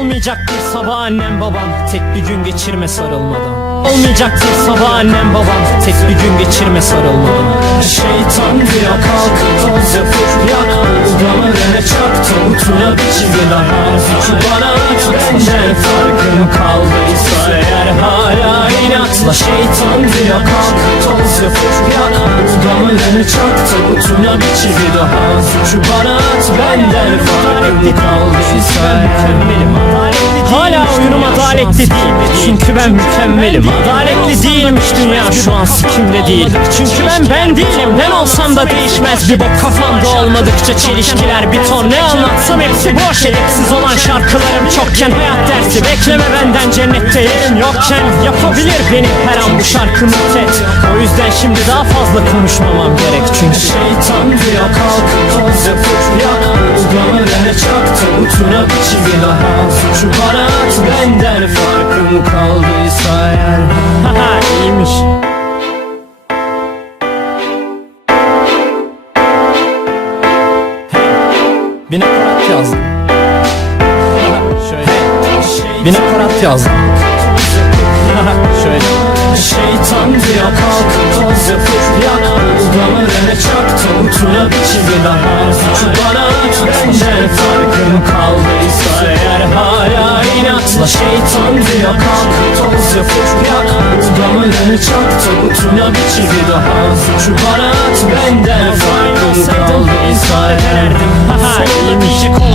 Olmayacak bir sabah annem babam. Tek bir gün geçirme sarılmadan. Olmayacak bir sabah annem babam. Tek bir gün geçirme sarılmadan. Şeytan diyor kalk toz yapıp yak Damarına çaktı. Utuna bir çivi daha Suçu bana at. Benden farkım kaldıysa eğer hala inatla. Şeytan diyor kalk toz yapıp yak utuna bir daha. Suçu bana at benden farkım kaldıysa eğer Hala oyunum adaletli değil. Çünkü ben mükemmelim. Adaletli değilmiş dünya şu an sikimde değil. Çünkü ben ben değilim. Ben olsam da değişmez. Bir bok kafamda olmadıkça çelişkiler bir ton. Ne anlatsam hepsi boş. Edeksiz olan şarkılarım çokken. Hayat dersi bekleme benden. Cennette yerim yokken. Yapabilir benim her an bu şarkı müddet O yüzden şimdi daha fazla konuşmamam gerek. Çünkü Şeytan diyor kalk toz yapıp yak. Damarına çaktı utuna bir çivi daha. Suçu bana at benden farkım kaldıysa eğer? Haha iyiymiş. Bir nakarat yazdım. Şöyle Bir nakarat yazdım. Şöyle. Şeytan diyor kalk toz yapıp yak Damarına çaktı utuna bir çivi daha Suçu bana benden farkım kaldıysa eğer hala inatla Şeytan diyor kalk toz yapıp yak Damarına çaktı utuna bir çivi daha Suçu bana at benden farkım kaldıysa eğer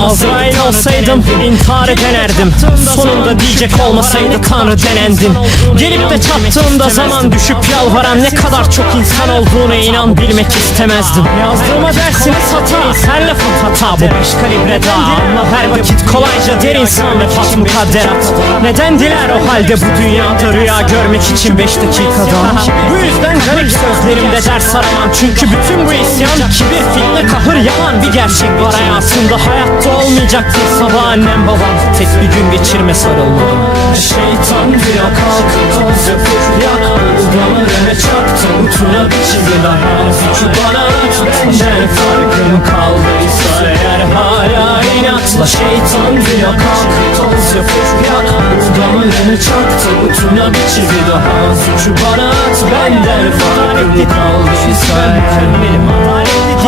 Azrail olsaydım intihar denerdim Sonunda diyecek olmasaydı tanrı denendim Gelip de çattığımda zaman düşüp yalvaran Ne kadar çok insan olduğuna inan bilmek istemezdim. Yazdığıma dersiniz hata. Her lafın hata bu. Beş kalibre daha Ama her vakit kolayca der insan vefat mukadderat Neden diler o halde bu dünyada rüya görmek için beş dakikada Bu yüzden garip sözlerimde ders aramam. Çünkü bütün bu isyan kibir fitne kahır yalan bir gerçek var hayatımda Hayatta olmayacak bir sabah annem babam Tek bir gün geçirme sarılmadan Şeytan diyor kalk toz yapıp yak Damarına çaktı utuna bir çivi daha Suçu bana benden farkım kaldıysa eğer hala inatla Şeytan diyor kalk toz yapıp yak Damarına çaktı utuna bir çivi daha Suçu bana benden farkım kaldıysa eğer Hala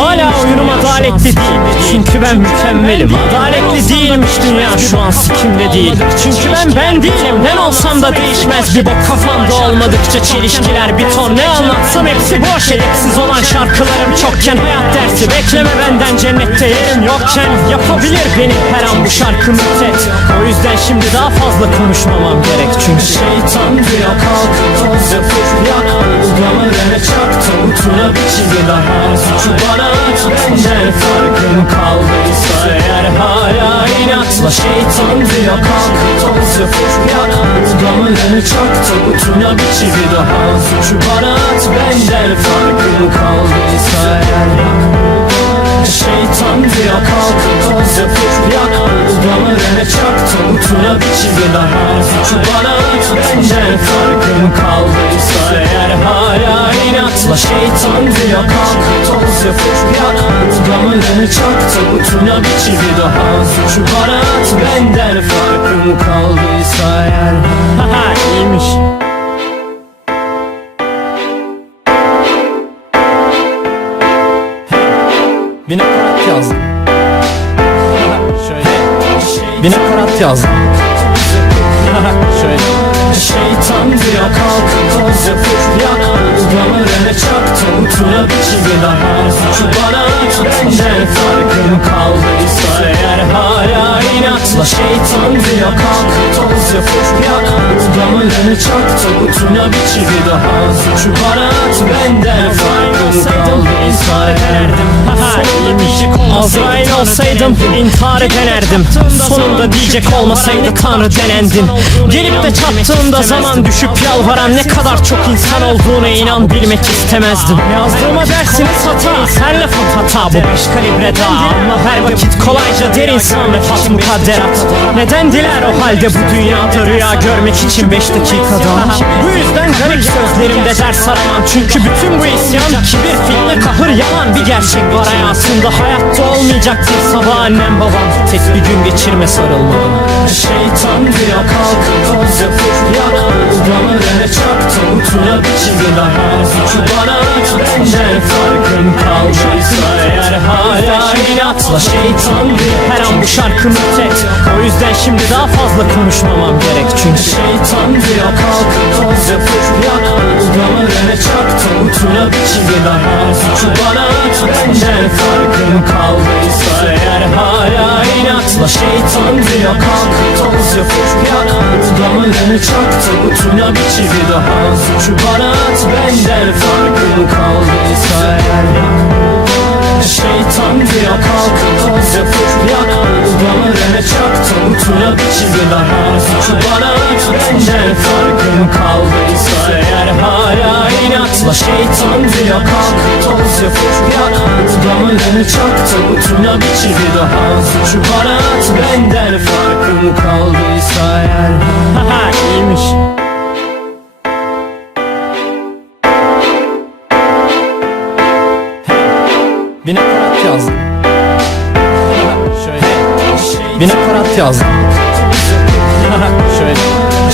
oyunum adaletli değil. Çünkü ben mükemmelim. Adaletli değilmiş dünya şu an sikimde değil. Çünkü ben ben değilim Ben olsam da değişmez. Bir bok kafamda olmadıkça çelişkiler bir ton Ne anlatsam hepsi boş. Edeksiz olan şarkılarım çokken. Hayat dersi bekleme benden. Cennette yerim yokken. Yapabilir benim her an bu şarkı müddet. O yüzden şimdi daha fazla konuşmamam gerek. Çünkü Şeytan diyor kalk toz yapıp yak Damarına çaktı. Utuna bir çivi daha. Suçu bana at benden farkım kaldıysa eğer hala inatla Şeytan diyor kalk toz yapıp yak Damarına çaktı. Utuna bir çivi daha Suçu bana at. Benden farkım kaldıysa eğer Şeytan diyor kalk toz yapıp yak Damarına çaktı utuna bir çivi daha Suçu bana at benden farkım kaldıysa eğer hala inatla Şeytan diyor kalk toz yapıp yak Damarına çaktı utuna bir çivi daha Suçu bana benden farkım kaldıysa eğer Haha iyiymiş yazdım. Şöyle Bir nakarat yazdım. Şöyle Şeytan diyor kalk toz yapıp yak Damarına çaktı utuna bir çivi daha. Suçu bana at benden farkım inatla Şeytan diyor kalk toz yapıp yak Damarına çaktı utuna bir çivi daha. Suçu bana at benden Azrail olsaydım intihar denerdim Sonunda diyecek olmasaydı tanrı denendim Gelip de çattığımda zaman düşüp yalvaran Ne kadar çok insan olduğuna inan bilmek istemezdim. Yazdığıma dersiniz hata Her lafın hata bu. Beş kalibre daha Ama her vakit kolayca der insan vefat mukadderat Neden diler o halde bu dünyada rüya görmek için beş dakikada? Bu yüzden garip sözlerimde ders aramam. Çünkü bütün bu isyan kibir fitne kahır yalan bir gerçek var hayatımda. Hayatta olmayacak bir sabah annem babam Tek bir gün geçirme sarılmadan Şeytan diyor kalk Toz yapıp yak Damarına çaktım Tuna biçimi daha Suçu bana benden Farkın kaldıysa eğer hala inatla Şeytan her an bu şarkı müptet O yüzden şimdi daha fazla konuşmamam gerek. Çünkü Şeytan diyor kalk Toz yapıp yak Damarına çaktım Tuna biçimi daha. Suçu bana at benden Farkın kaldıysa. Eğer hala inatla Şeytan diyor kalk Toz yapıp yak Damarını çaktı Tuna biçimi daha. Suçu bana at benden Farkın kaldıysa. Eğer Şeytan diyor kalk Toz yapıp yak Damarını çaktı Tuna biçimi daha Suçu bana at benden Farkın kaldıysa eğer hala inatla Şeytan diyor kalk Toz yapıp yak Damarını çaktı Tuna biçimi daha Suçu bana benden Farkın kaldıysa eğer. Haha iyiymiş Bir yazdım. Şöyle.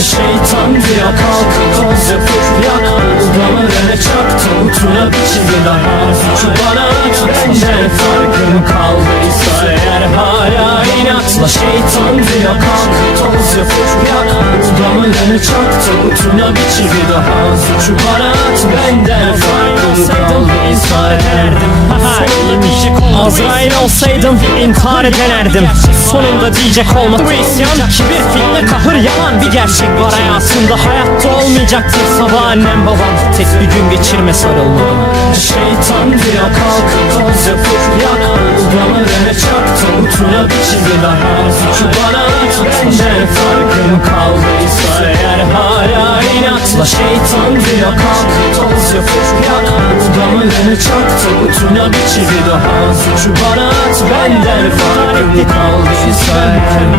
Şeytan diyor kalk Toz yapıp yak Damarına çaktı Tuna biçimi daha. Suçu bana at benden Farkın kaldıysa eğer hala inatla Şeytan diyor kalk Toz yapıp yak Damarını çaktı Tuna biçimi daha. Suçu bana benden Farkın kaldıysa iyiymiş Azrail olsaydım intihar ederdim. Sonunda diyecek olmadı Bu isyan kibir fitne kahır yalan bir gerçek var. Hayatımda Hayatta olmayacaktır. Sabah annem babam Tek bir gün geçirme sarılmadan Şeytan diyor kalk toz yapıp yak Damarına çaktım. Tuna biçimi daha Suçu bana at benden farkın Damarını çaktım tuna biçimi daha. Suçu bana at benden farkın kaldıysa. Eğer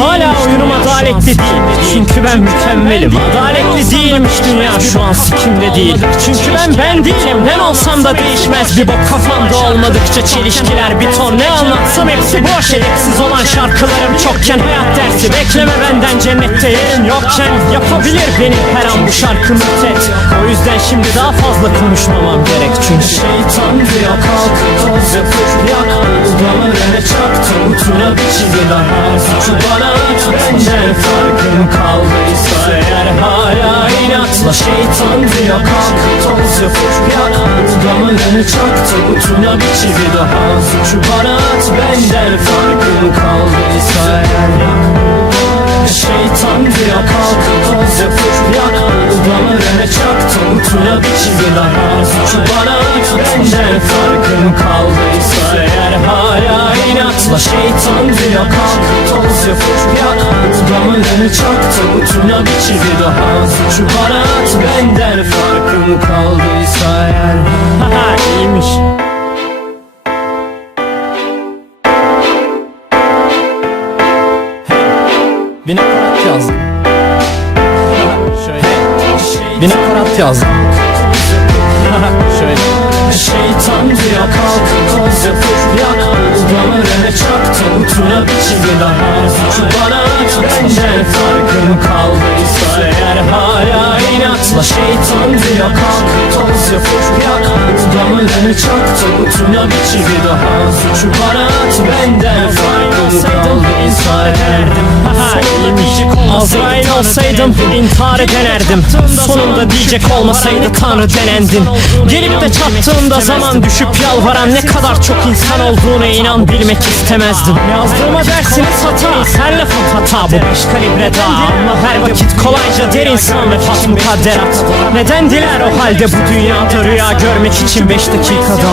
Hala oyunum adaletli değil. Çünkü ben mükemmelim. Adaletli değilmiş dünya şu an sikimde değil. Çünkü ben ben değilim Ben olsam da değişmez. Bir bok kafamda olmadıkça çelişkiler bir ton. Ne anlatsam hepsi boş. Edeksiz olan şarkılarım çokken Hayat dersi. Bekleme benden cennette yerim yokken. Yapabilir benim her an bu şarkı müddet. O yüzden şimdi daha fazla konuşmamam gerek çünkü Şeytan diyor kalk toz yapıp yak Damarına çaktım tuna biçimi daha Suçu bana at benden farkın kaldıysa eğer hala inatla Şeytan diyor kalk toz yapıp yak Damarını çaktım tuna biçimi daha Suçu bana at benden farkın kaldıysa eğer Şeytan diyor kalk toz yapıp yak Damarına çaktım tuna biçimi daha Suçu bana at benden farkın kaldıysa eğer hala inatla Şeytan diyor kalk toz yapıp yak Damarını çaktım tuna biçimi daha Suçu bana benden farkın kaldıysa eğer Haha iyiymiş Bir nakarat yazdım Şöyle Bir nakarat yazdım Şöyle. Şeytan diyor kalk toz yapıp yak Damarına çaktım tuna biçimi daha Suçu bana benden farkın kaldıysa eğer hala inatla. Şeytan diyor kalk toz yapıp Damarını çaktım tuna biçimi daha. Suçu bana at benden farkın kaldıysa eğer Haha iyiymiş Azrail olsaydım intihar ederdim Sonunda diyecek olmasaydı tanrı denendin Gelip de çattığında zaman düşüp yalvaran Ne kadar çok insan olduğuna inan bilmek istemezdim Yazdığıma dersiniz hata Sen lafın hata bu beş kalibre daha Ama her vakit kolayca der insan vefat mukadderat. Neden diler o halde bu dünyada rüya görmek için beş dakikada?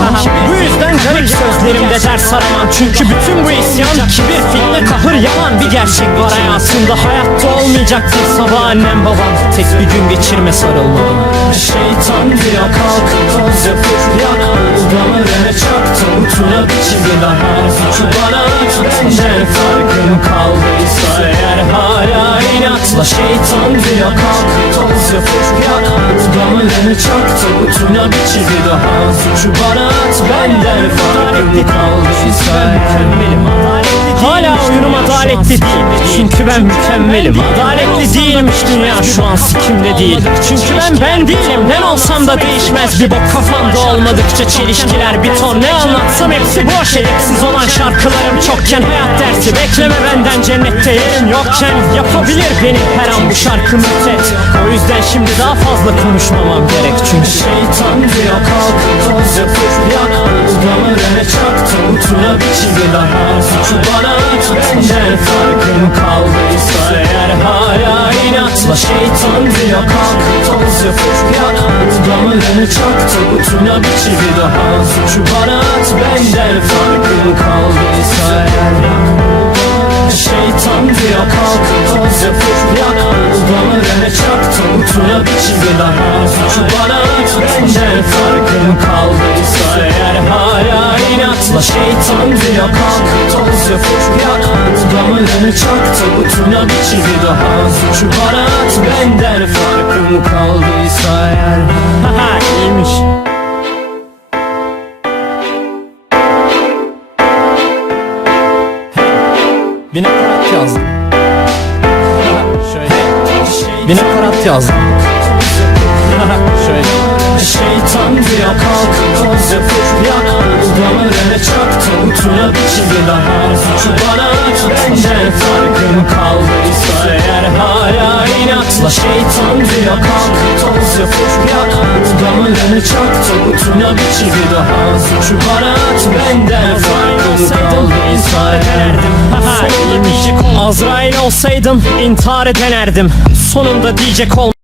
Bu yüzden garip sözlerimde ders aramam. Çünkü bütün bu isyan kibir fitne kahır yalan bir gerçek var hayatımda. Hayatta olmayacaktır sabah annem babam. Tek bir gün geçirme sarılmadan Şeytan diyor kalk toz yapıp yak Damarına çaktım tuna biçimi daha Suçu bana benden farkın kaldıysa eğer hala inatla Şeytan diyor kalk toz yapıp yak Damarını çaktım tuna biçimi daha Suçu bana at benden farkın kaldıysa eğer. Mükemmelim adaletli adaletli değil. Çünkü ben mükemmelim. Adaletli değilmiş dünya şu an sikimde değil. Çünkü ben ben değilim. Ben olsam da değişmez. bir bok kafamda olmadıkça çelişkiler bir ton. Ne anlatsam hepsi boş. Edepsiz olan şarkılarım çokken Hayat dersi. Bekleme benden cennette yerim yokken. Yapabilir beni her an bu şarkı müddet. O yüzden şimdi daha fazla konuşmamam gerek. Çünkü Şeytan diyor kalk toz yapıp yana Damarına çaktı utuna bir çivi daha. Suçu bana at benden farkım kaldıysa Eğer hala inatla şeytan diyor kalk toz yapıp yana Damarına çaktı utuna bir çivi daha. Suçu bana at benden farkım kaldıysa eğer inatla şeytan diyor kalk toz yapıp yana Damarına çaktı. Utuna bir çivi daha Suçu bana at benden farkım kaldıysa eğer. Haha iyiymiş. Bir nakarat yazdım. Şöyle Bir nakarat yazdım. Şöyle. Şeytan diyor kalk toz yapıp utuna bir çivi daha Suçu bana at benden farkım kaldıysa Eğer hala inatla şeytan diyor kalk. Toz yapıp yana Damarına çaktı utuna bir çivi daha Suçu bana at benden farkım kaldıysa eğer Haha Azrail olsaydım intihar ederdim. Sonunda diyecek ol